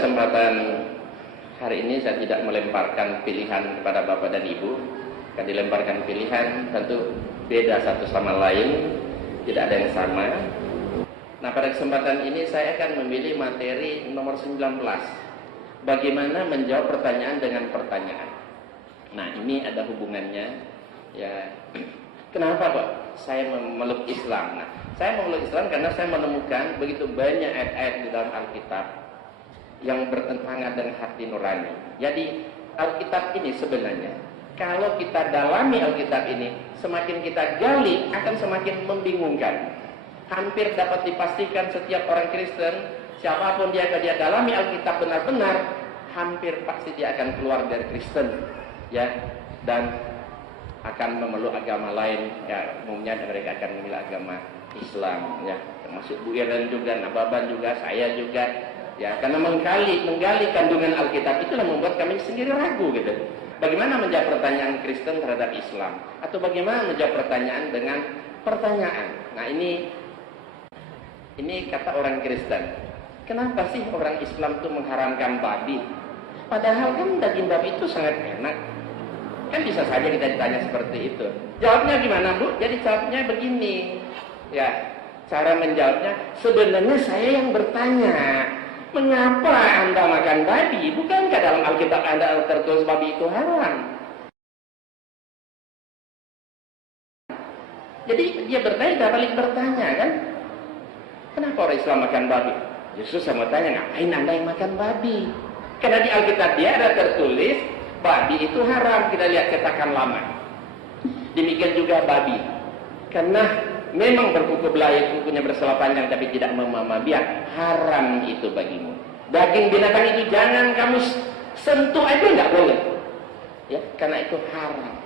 kesempatan hari ini saya tidak melemparkan pilihan kepada Bapak dan Ibu. Kan dilemparkan pilihan tentu beda satu sama lain, tidak ada yang sama. Nah, pada kesempatan ini saya akan memilih materi nomor 19. Bagaimana menjawab pertanyaan dengan pertanyaan. Nah, ini ada hubungannya. Ya, kenapa Pak saya memeluk Islam? Nah, saya memeluk Islam karena saya menemukan begitu banyak ayat-ayat di dalam Alkitab yang bertentangan dengan hati nurani. Jadi Alkitab ini sebenarnya, kalau kita dalami Alkitab ini, semakin kita gali akan semakin membingungkan. Hampir dapat dipastikan setiap orang Kristen, siapapun dia dalami Alkitab benar-benar, hampir pasti dia akan keluar dari Kristen, ya, dan akan memeluk agama lain. Ya, umumnya mereka akan memilih agama Islam, ya, termasuk Bu Iren juga, Nababan juga, saya juga, ya, karena menggali kandungan Alkitab itulah membuat kami sendiri ragu, gitu. Bagaimana menjawab pertanyaan Kristen terhadap Islam, atau bagaimana menjawab pertanyaan dengan pertanyaan. Nah, ini kata orang Kristen. Kenapa sih orang Islam itu mengharamkan babi? Padahal kan daging babi itu sangat enak. Kan bisa saja kita ditanya seperti itu. Jawabnya gimana, Bu? Jadi jawabnya begini. Ya, cara menjawabnya, sebenarnya saya yang bertanya, mengapa Anda makan babi? Bukankah dalam Alkitab Anda tertulis babi itu haram? Jadi dia bertanya, balik bertanya kan? Kenapa orang Islam makan babi? Justru saya mau tanya, ngapain Anda yang makan babi? Karena di Alkitab dia ada tertulis babi itu haram. Kita lihat cetakan lama. Demikian juga babi. Karena memang berkuku belayar, kukunya bersela panjang tapi tidak memamah biak, haram itu bagimu. Daging binatang itu jangan kamu sentuh aja, nggak boleh. Ya, karena itu haram.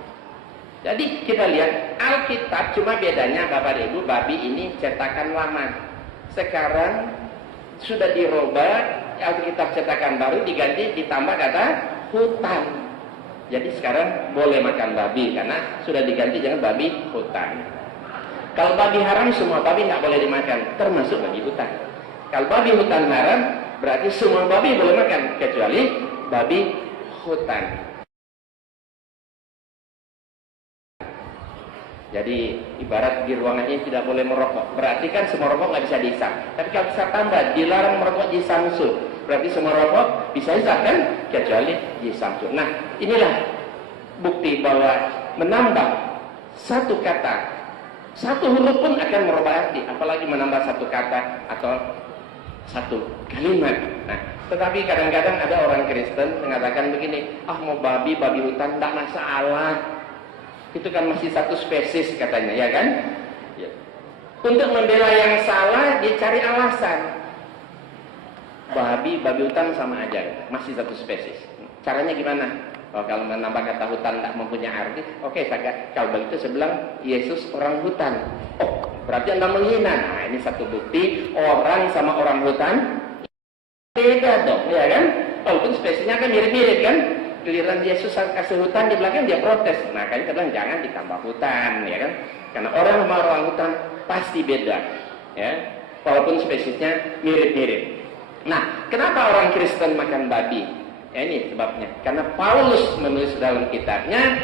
Jadi kita lihat Alkitab, cuma bedanya Bapak dan Ibu, babi ini cetakan lama. Sekarang sudah dirubah, Alkitab cetakan baru diganti ditambah kata hutan. Jadi sekarang boleh makan babi karena sudah diganti jangan babi hutan. Kalau babi haram, semua babi nggak boleh dimakan, termasuk babi hutan. Kalau babi hutan haram, berarti semua babi boleh makan kecuali babi hutan. Jadi ibarat di ruangan ini tidak boleh merokok, berarti kan semua rokok nggak bisa dihisap. Tapi kalau bisa tambah, dilarang merokok di Samsu, berarti semua rokok bisa hisap kan, kecuali di Samsu. Nah, inilah bukti bahwa menambah satu kata, satu huruf pun akan merubah arti, apalagi menambah satu kata atau satu kalimat. Nah, tetapi kadang-kadang ada orang Kristen mengatakan begini, mau babi hutan tidak masalah. Itu kan masih satu spesies katanya, ya kan? Ya. Untuk membela yang salah, dia cari alasan. Babi hutan sama aja, masih satu spesies. Caranya gimana? Kalau menambah kata hutan tidak mempunyai arti, oke, kalau begitu saya bilang Yesus orang hutan. Oh, berarti Anda menghina. Nah, ini satu bukti orang sama orang hutan beda dong, ya kan? Walaupun spesiesnya kan mirip-mirip kan? Giliran Yesus kasih hutan di belakang dia protes. Nah, kan kita bilang jangan ditambah hutan, ya kan? Karena orang sama orang hutan pasti beda, ya. Walaupun spesiesnya mirip-mirip. Nah, kenapa orang Kristen makan babi? Ya, ini sebabnya. Karena Paulus menulis dalam kitabnya,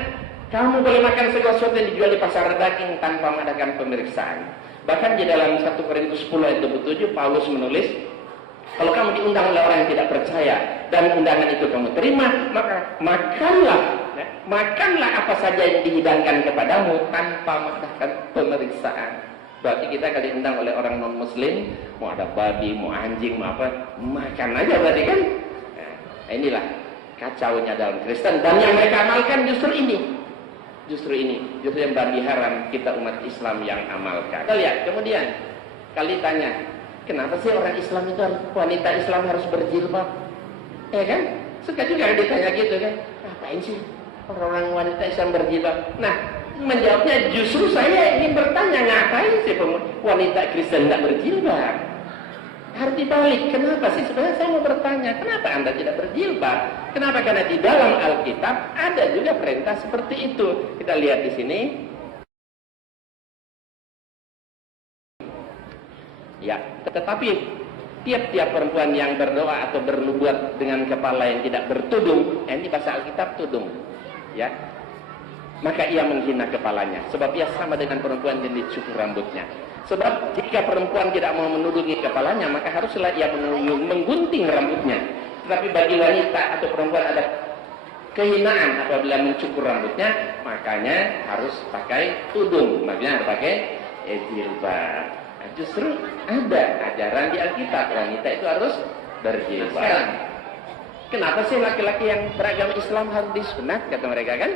kamu boleh makan segala sesuatu yang dijual di pasar daging tanpa mengadakan pemeriksaan. Bahkan di dalam 1 Korintus 10 ayat 27 Paulus menulis, kalau kamu diundang oleh orang yang tidak percaya dan undangan itu kamu terima, maka makanlah apa saja yang dihidangkan kepadamu tanpa mengadakan pemeriksaan. Berarti kita kalau diundang oleh orang non muslim, mau ada babi, mau anjing, mau apa, makan aja berarti kan. Nah, inilah kacaunya dalam Kristen, dan yang mereka amalkan justru yang babi haram, kita umat Islam yang amalkan. Kita lihat kemudian kali tanya, kenapa sih orang Islam itu, wanita Islam harus berjilbab? Ya kan? Suka juga ditanya gitu kan. Ngapain sih orang wanita Islam berjilbab? Nah, menjawabnya justru saya ingin bertanya, ngapain sih wanita Kristen tidak berjilbab? Harus dibalik, kenapa sih? Sebenarnya saya mau bertanya, kenapa Anda tidak berjilbab? Kenapa? Karena di dalam Alkitab ada juga perintah seperti itu. Kita lihat di sini. Ya, tetapi tiap-tiap perempuan yang berdoa atau bernubuat dengan kepala yang tidak bertudung, ini bahasa Alkitab tudung, ya, maka ia menghina kepalanya, sebab ia sama dengan perempuan yang dicukur rambutnya. Sebab jika perempuan tidak mau menudungi kepalanya, maka haruslah ia menggunting rambutnya. Tetapi bagi wanita atau perempuan ada kehinaan apabila mencukur rambutnya, makanya harus pakai tudung, makanya harus pakai jilbab. Justru ada ajaran di Alkitab wanita itu harus berjilbab. Kenapa sih laki-laki yang beragama Islam harus disunat, kata mereka kan?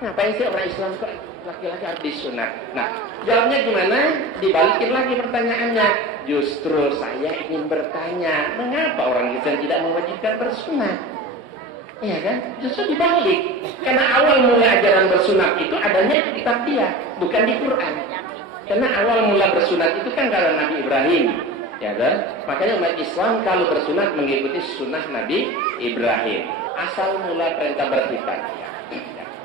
Ngapain sih orang Islam kok laki-laki harus disunat? Nah, jawabnya gimana? Dibalikin lagi pertanyaannya. Justru saya ingin bertanya, mengapa orang Islam tidak mewajibkan bersunat? Iya kan? Justru dibalik. Karena awal mula ajaran bersunat itu adanya di kitab dia, bukan di Quran. Karena awal mula bersunat itu kan karena Nabi Ibrahim, ya kan? Makanya umat Islam kalau bersunat mengikuti sunnah Nabi Ibrahim. Asal mula perintah berkhitan.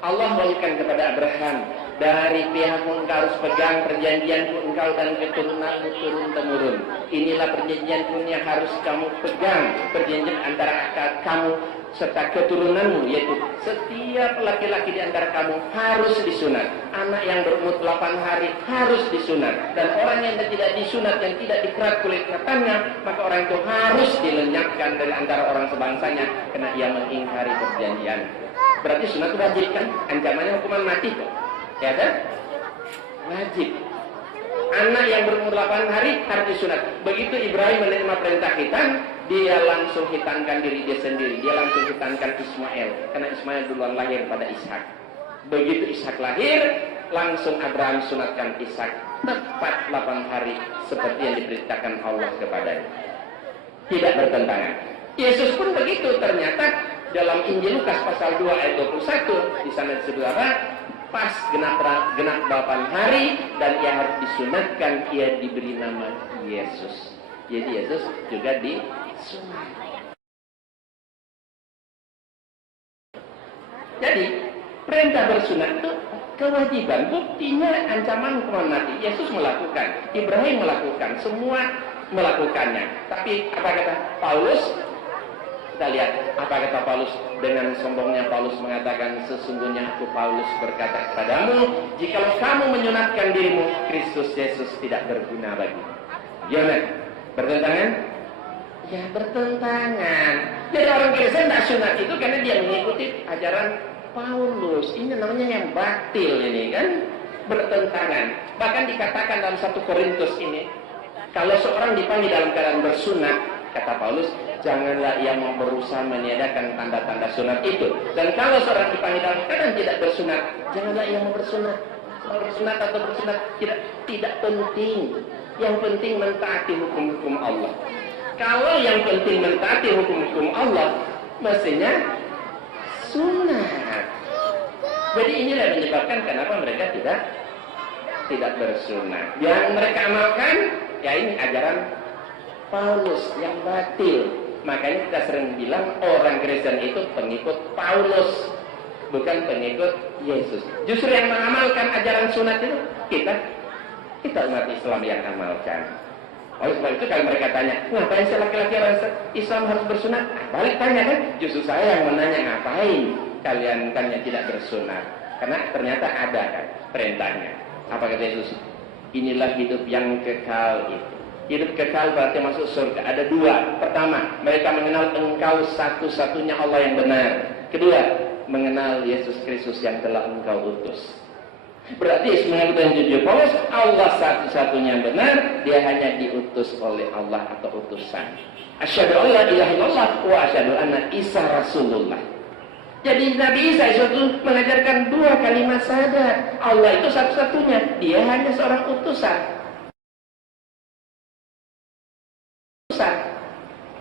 Allah mewahyukan kepada Abraham, dari pihakmu engkau harus pegang perjanjianku engkau dan keturunanmu turun temurun. Inilah perjanjianku yang harus kamu pegang, perjanjian antara kamu serta keturunanmu, yaitu setiap laki-laki di antara kamu harus disunat. Anak yang berumur 8 hari harus disunat. Dan orang yang tidak disunat, yang tidak dikerat kulit ketannya, maka orang itu harus dilenyapkan dari antara orang sebangsanya, karena ia mengingkari perjanjian. Berarti sunat itu wajib kan? Ancamannya hukuman mati kok. Ya kan? Wajib. Anak yang berumur 8 hari harus disunat. Begitu Ibrahim menerima perintah khitan, dia langsung khitankan diri dia sendiri. Dia langsung khitankan Ismail. Karena Ismail duluan lahir pada Ishak. Begitu Ishak lahir, langsung Abraham sunatkan Ishak. Tepat 8 hari seperti yang diperintahkan Allah kepadanya. Tidak bertentangan. Yesus pun begitu. Ternyata dalam Injil Lukas pasal 2 ayat 21, di sana disebut apa? Pas genap 8 hari dan ia harus disunatkan, ia diberi nama Yesus. Jadi Yesus juga disunat. Jadi perintah bersunat itu kewajiban, buktinya ancaman hukuman mati. Yesus melakukan, Ibrahim melakukan, semua melakukannya. Tapi apa kata Paulus? Kita lihat apa kata Paulus. Dengan sombongnya Paulus mengatakan, sesungguhnya aku Paulus berkata kepadamu, jikalau kamu menyunatkan dirimu, Kristus Yesus tidak berguna bagi. Gimana? Bertentangan? Ya bertentangan. Jadi orang Kristen tidak sunat itu karena dia mengikuti ajaran Paulus. Ini namanya yang batil ini kan? Bertentangan. Bahkan dikatakan dalam 1 Korintus ini, kalau seorang dipanggil dalam keadaan bersunat, kata Paulus, janganlah ia mau berusaha meniadakan tanda-tanda sunat itu. Dan kalau seorang dipanggil dalam keadaan tidak bersunat, janganlah ia mau bersunat. Bersunat atau bersunat tidak penting. Yang penting mentaati hukum-hukum Allah. Kalau yang penting mentaati hukum-hukum Allah, mestinya sunat. Jadi inilah yang menyebabkan kenapa mereka tidak bersunat. Yang mereka amalkan, ya ini ajaran Paulus yang batil. Makanya kita sering bilang orang Kristen itu pengikut Paulus, bukan pengikut Yesus. Justru yang mengamalkan ajaran sunat itu kita umat Islam yang amalkan. Oleh sebab itu kalau mereka tanya, ngapain sih laki-laki orang Islam harus bersunat? Balik tanya kan, justru saya yang menanya, ngapain kalian kan yang tidak bersunat? Karena ternyata ada kan perintahnya. Apa kata Yesus? Inilah hidup yang kekal itu. Hidup kekal berarti masuk surga. Ada 2. Pertama, mereka mengenal engkau satu-satunya Allah yang benar. Kedua, mengenal Yesus Kristus yang telah engkau utus. Berarti Yesus mengaku dan jujur Paulus, Allah satu-satunya yang benar, dia hanya diutus oleh Allah atau utusan. Asyhadu an la ilaha illallah wa asyhadu anna Isa Rasulullah. Jadi Nabi Isa itu mengajarkan 2 kalimat syahadat. Allah itu satu-satunya, dia hanya seorang utusan.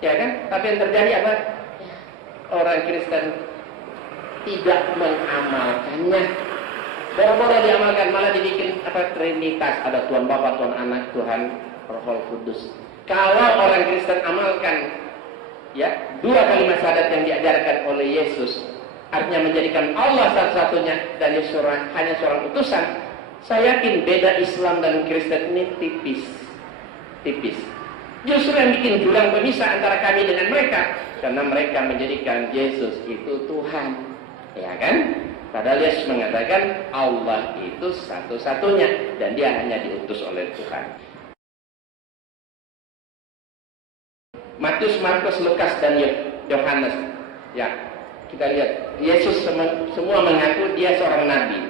Ya kan? Tapi yang terjadi apa? Orang Kristen tidak mengamalkannya. Boleh diamalkan, malah dibikin Trinitas, ada Tuhan Bapa, Tuhan Anak, Tuhan Roh Kudus. Kalau orang Kristen amalkan ya 2 kalimat syahadat yang diajarkan oleh Yesus, artinya menjadikan Allah satu-satunya dan Yesus hanya seorang utusan, saya yakin beda Islam dan Kristen ini tipis. Justru yang bikin jurang pemisah antara kami dengan mereka, karena mereka menjadikan Yesus itu Tuhan. Ya kan? Padahal Yesus mengatakan Allah itu satu-satunya dan dia hanya diutus oleh Tuhan. Matius, Markus, Lukas, dan Yohanes. Ya, kita lihat Yesus semua mengaku dia seorang nabi.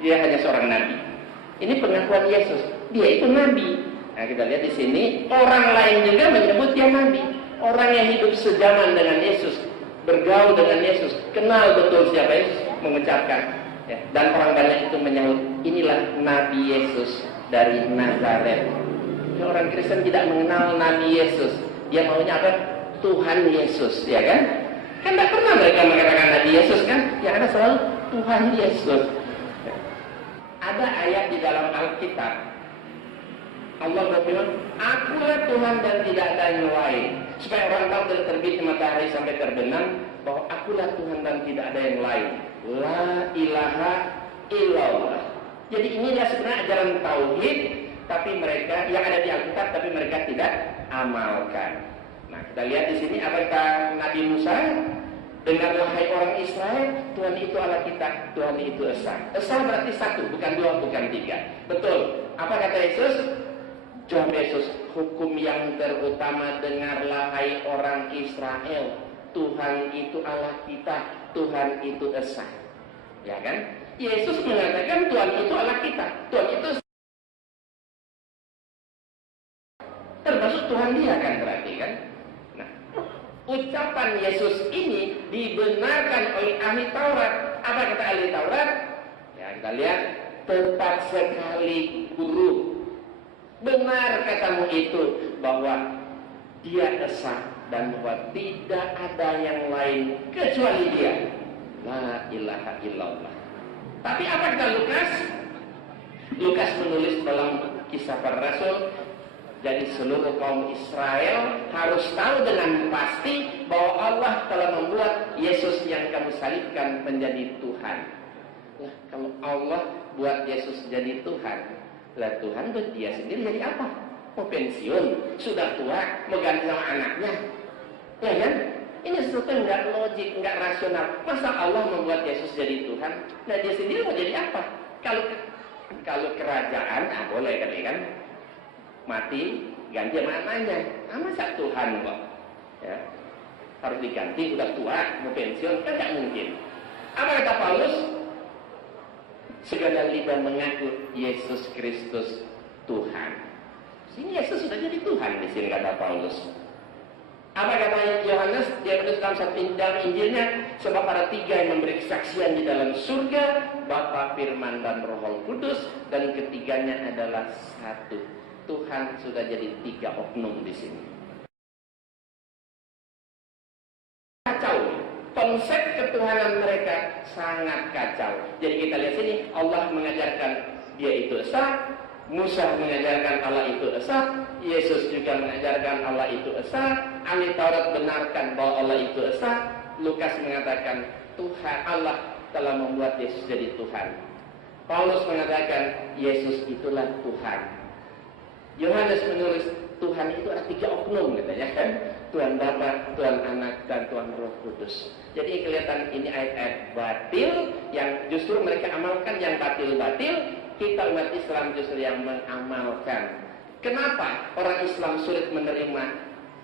Dia hanya seorang nabi. Ini pengakuan Yesus, dia itu nabi. Nah, kita lihat di sini orang lain juga menyebut dia nabi. Orang yang hidup sejaman dengan Yesus, bergaul dengan Yesus, kenal betul siapa Yesus, mengucapkan. Ya. Dan orang banyak itu menyebut inilah Nabi Yesus dari Nazaret. Orang Kristen tidak mengenal Nabi Yesus, dia maunya apa? Tuhan Yesus, ya kan? Kan tidak pernah mereka mengatakan Nabi Yesus kan? Yang ada selalu Tuhan Yesus. Ada ayat di dalam Alkitab, Allah berfirman, Akulah Tuhan dan tidak ada yang lain. Supaya orang tahu dari terbit matahari sampai terbenam bahwa Akulah Tuhan dan tidak ada yang lain. La ilaha illallah. Jadi inilah sebenarnya ajaran tauhid, tapi mereka yang ada di Alkitab, tapi mereka tidak amalkan. Nah, kita lihat di sini apa kata Nabi Musa? Dengarlah hai orang Israel, Tuhan itu Allah kita, Tuhan itu Esa. Esa berarti satu, bukan dua, bukan tiga. Betul. Apa kata Yesus? Jawab Yesus, hukum yang terutama dengarlah hai orang Israel, Tuhan itu Allah kita, Tuhan itu Esa. Ya kan? Yesus mengatakan Tuhan itu Allah kita, Tuhan itu Esa. Termasuk Tuhan dia kan berarti kan? Nah, ucapan Yesus ini dibenarkan oleh ahli Taurat. Apa kata ahli Taurat? Ya kita lihat, tepat sekali guru. Benar katamu itu bahwa dia Esa dan bahwa tidak ada yang lain kecuali dia. La ilaha illallah. Tapi apa kata Lukas? Lukas menulis dalam Kisah Para Rasul, jadi seluruh kaum Israel harus tahu dengan pasti bahwa Allah telah membuat Yesus yang kamu salibkan menjadi Tuhan. Nah, kalau Allah buat Yesus jadi Tuhan, lah Tuhan buat dia sendiri jadi apa? Mau pensiun, sudah tua, mau ganti sama anaknya, ya kan? Ini sesuatu yang nggak logik, nggak rasional. Masa Allah membuat Yesus jadi Tuhan, nah dia sendiri mau jadi apa? Kalau kerajaan, boleh kali kan? Mati, ganti sama anaknya. Masa Tuhan kok? Ya, harus diganti, udah tua, mau pensiun, kan nggak mungkin. Apa kata Paulus? Segala lidah mengaku Yesus Kristus Tuhan. Sini Yesus sudah jadi Tuhan di sini kata Paulus. Apa kata Yohanes? Dia menulis dalam Injilnya, sebab ada tiga yang memberi kesaksian di dalam surga, Bapa, Firman, dan Roh Kudus, dan ketiganya adalah satu. Tuhan sudah jadi tiga oknum di sini. Kacau. Konsep ketuhanan mereka sangat kacau. Jadi kita lihat sini, Allah mengajarkan dia itu Esa, Musa mengajarkan Allah itu Esa, Yesus juga mengajarkan Allah itu Esa, ahli Taurat benarkan bahwa Allah itu Esa, Lukas mengatakan Tuhan Allah telah membuat Yesus jadi Tuhan. Paulus mengatakan Yesus itulah Tuhan. Yohanes menulis Tuhan itu ada tiga oknum katanya kan, Tuhan Bapa, Tuhan Anak, dan Tuhan Roh Kudus. Jadi kelihatan ini ayat-ayat batil yang justru mereka amalkan, yang batil-batil. Kita umat Islam justru yang mengamalkan. Kenapa orang Islam sulit menerima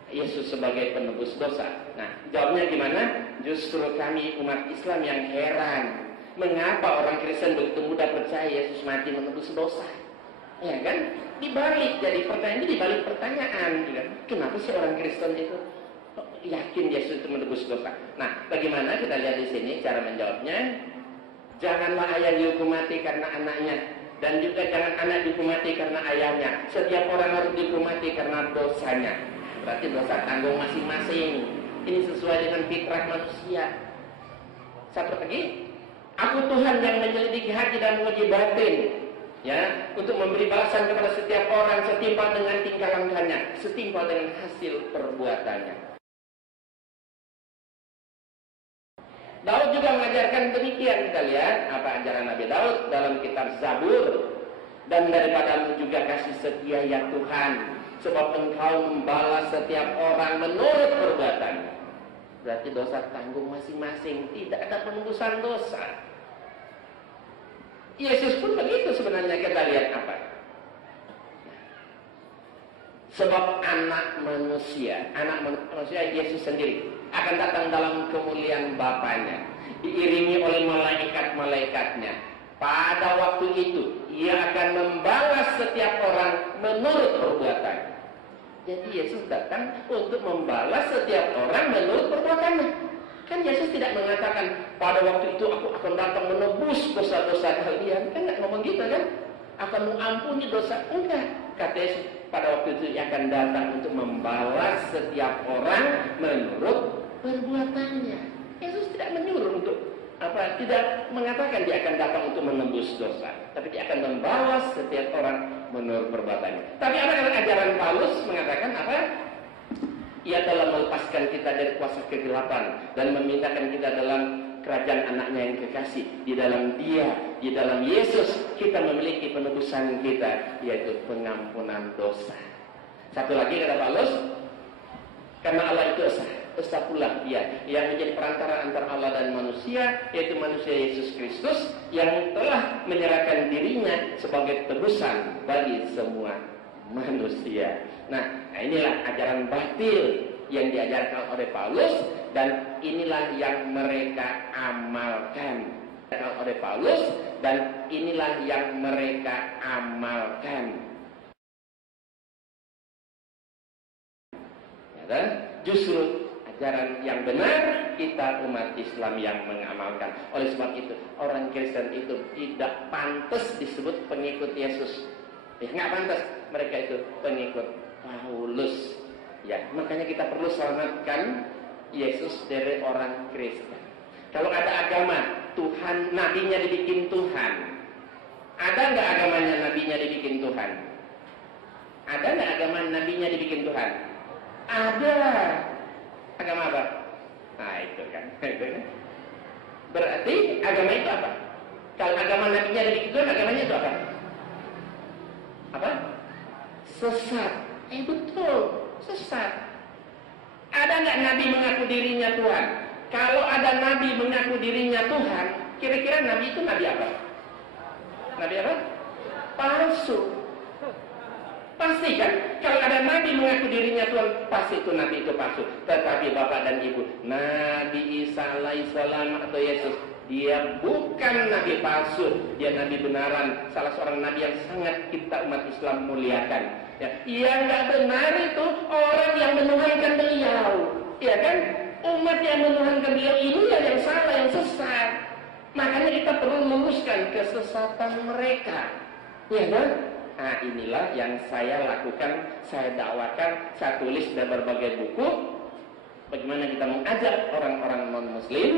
Yesus sebagai penebus dosa? Nah, jawabnya gimana? Justru kami umat Islam yang heran. Mengapa orang Kristen begitu mudah percaya Yesus mati menebus dosa? Ya kan? Dibalik, jadi pertanyaan itu dibalik pertanyaan juga. Kenapa sih orang Kristen itu yakin Yesus itu menebus dosa? Nah, bagaimana kita lihat di sini cara menjawabnya? Janganlah ayah dihukum mati karena anaknya, dan juga jangan anak dihukum mati karena ayahnya. Setiap orang harus dihukum mati karena dosanya. Berarti dosa tanggung masing-masing. Ini sesuai dengan fitrah manusia. Satu lagi, aku Tuhan yang menyelidiki hati dan menguji batin. Ya, untuk memberi balasan kepada setiap orang setimpal dengan tingkah langkahnya, setimpal dengan hasil perbuatannya. Daud juga mengajarkan demikian. Kita lihat apa ajaran Nabi Daud dalam kitab Zabur. Dan daripadamu juga kasih setia ya Tuhan. Sebab engkau membalas setiap orang menurut perbuatannya. Berarti dosa tanggung masing-masing, tidak ada penembusan dosa. Yesus pun begitu sebenarnya. Kita lihat apa? Sebab anak manusia Yesus sendiri akan datang dalam kemuliaan Bapaknya, diiringi oleh malaikat-malaikatnya. Pada waktu itu ia akan membalas setiap orang menurut perbuatannya. Jadi Yesus datang untuk membalas setiap orang menurut perbuatannya. Kan Yesus tidak mengatakan pada waktu itu aku akan datang menebus dosa-dosa kalian. Kan nggak ngomong gitu kan? Akan mengampuni dosa. Enggak. Kata Yesus pada waktu itu ia akan datang untuk membalas setiap orang menurut perbuatannya. Yesus tidak menyuruh untuk tidak mengatakan dia akan datang untuk menembus dosa, tapi dia akan membalas setiap orang menurut perbuatannya. Tapi apa yang ajaran Paulus mengatakan apa? Ia telah melepaskan kita dari kuasa kegelapan dan memindahkan kita dalam kerajaan anaknya yang kekasih. Di dalam dia, di dalam Yesus, kita memiliki penebusan kita, yaitu pengampunan dosa. Satu lagi kata Paulus, karena Allah itu esa pula dia yang menjadi perantara antara Allah dan manusia, yaitu manusia Yesus Kristus yang telah menyerahkan dirinya sebagai tebusan bagi semua manusia. Nah, inilah ajaran batil yang diajarkan oleh Paulus, dan inilah yang mereka amalkan oleh Paulus, dan inilah yang mereka amalkan. Ya, justru ajaran yang benar kita umat Islam yang mengamalkan. Oleh sebab itu orang Kristen itu tidak pantas disebut pengikut Yesus. Ya, nggak pantas. Mereka itu pengikut Paulus. Ya, makanya kita perlu selamatkan Yesus dari orang Kristen. Kalau ada agama Tuhan, nabinya dibikin Tuhan. Ada nggak agamanya nabinya dibikin Tuhan? Ada nggak agama nabinya dibikin Tuhan? Ada. Agama apa? Nah itu kan. Berarti agama itu apa? Kalau agama nabinya dibikin Tuhan, agamanya itu apa? Apa? Sesat. Betul. Sesat. Ada nggak nabi mengaku dirinya Tuhan? Kalau ada nabi mengaku dirinya Tuhan, kira-kira nabi itu nabi apa? Nabi apa? Palsu. Pasti kan? Kalau ada nabi mengaku dirinya Tuhan, pasti itu nabi itu palsu. Tetapi Bapak dan Ibu, Nabi Isa alaihissalam atau Yesus, dia bukan nabi palsu, dia nabi benaran, salah seorang nabi yang sangat kita umat Islam muliakan. Ya, yang nggak benar itu orang yang menuhankan beliau, ya kan? Umat yang menuhankan beliau ini yang salah, yang sesat. Makanya kita perlu meluruskan kesesatan mereka, ya kan? Nah, inilah yang saya lakukan, saya dakwakan, saya tulis dalam berbagai buku. Bagaimana kita mengajak orang-orang non-Muslim,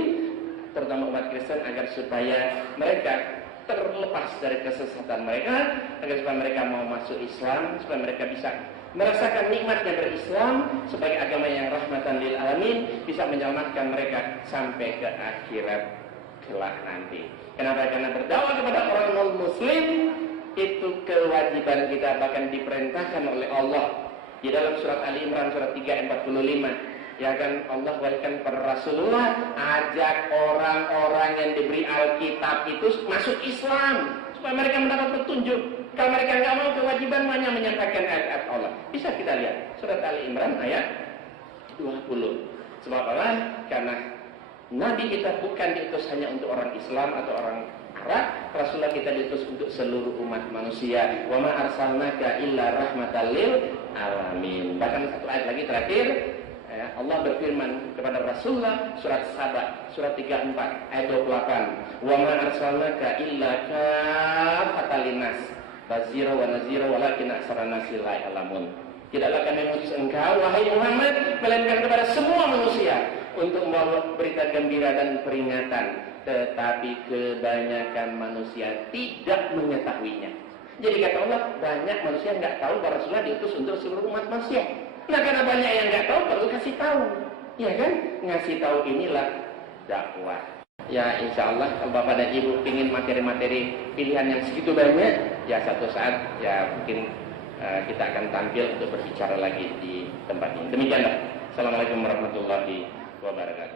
terutama umat Kristen, agar supaya mereka terlepas dari kesesatan mereka, agar supaya mereka mau masuk Islam, supaya mereka bisa merasakan nikmatnya berislam sebagai agama yang rahmatan lil alamin, bisa menyelamatkan mereka sampai ke akhirat kelak nanti. Kenapa? Karena berdakwah kepada orang non-Muslim itu kewajiban kita, bahkan diperintahkan oleh Allah di dalam surat Ali Imran surat 3 ayat 45. Ya kan, Allah berikan kepada Rasulullah, ajak orang-orang yang diberi Alkitab itu masuk Islam supaya mereka mendapat petunjuk. Kalau mereka nggak mau, kewajiban hanya menyampaikan ayat-ayat Allah. Bisa kita lihat surat Ali Imran ayat 20. Sebab apa? Karena Nabi kita bukan diutus hanya untuk orang Islam atau orang Arab. Rasulullah kita diutus untuk seluruh umat manusia. Wa ma arsalnaka illa rahmatan lil alamin. Bahkan satu ayat lagi terakhir, Allah berfirman kepada Rasulullah surat Saba surat 34 ayat 28. Wa ma arsalnaka illa kafatan linnas basira wa nazira walakin aktsaran nasi la ya'lamun. Tidaklah kami mengutus engkau wahai Muhammad melainkan kepada semua manusia untuk membawa berita gembira dan peringatan, tetapi kebanyakan manusia tidak mengetahuinya. Jadi kata Allah, banyak manusia nggak tahu bahwa Rasulullah diutus untuk seluruh umat manusia. Nah, karena banyak yang nggak tahu, perlu kasih tahu, ya kan? Ngasih tahu inilah dakwah. Ya, insya Allah kalau Bapak dan Ibu ingin materi-materi pilihan yang segitu banyak, ya satu saat ya mungkin kita akan tampil untuk berbicara lagi di tempat ini. Demikianlah. Assalamualaikum warahmatullahi wabarakatuh.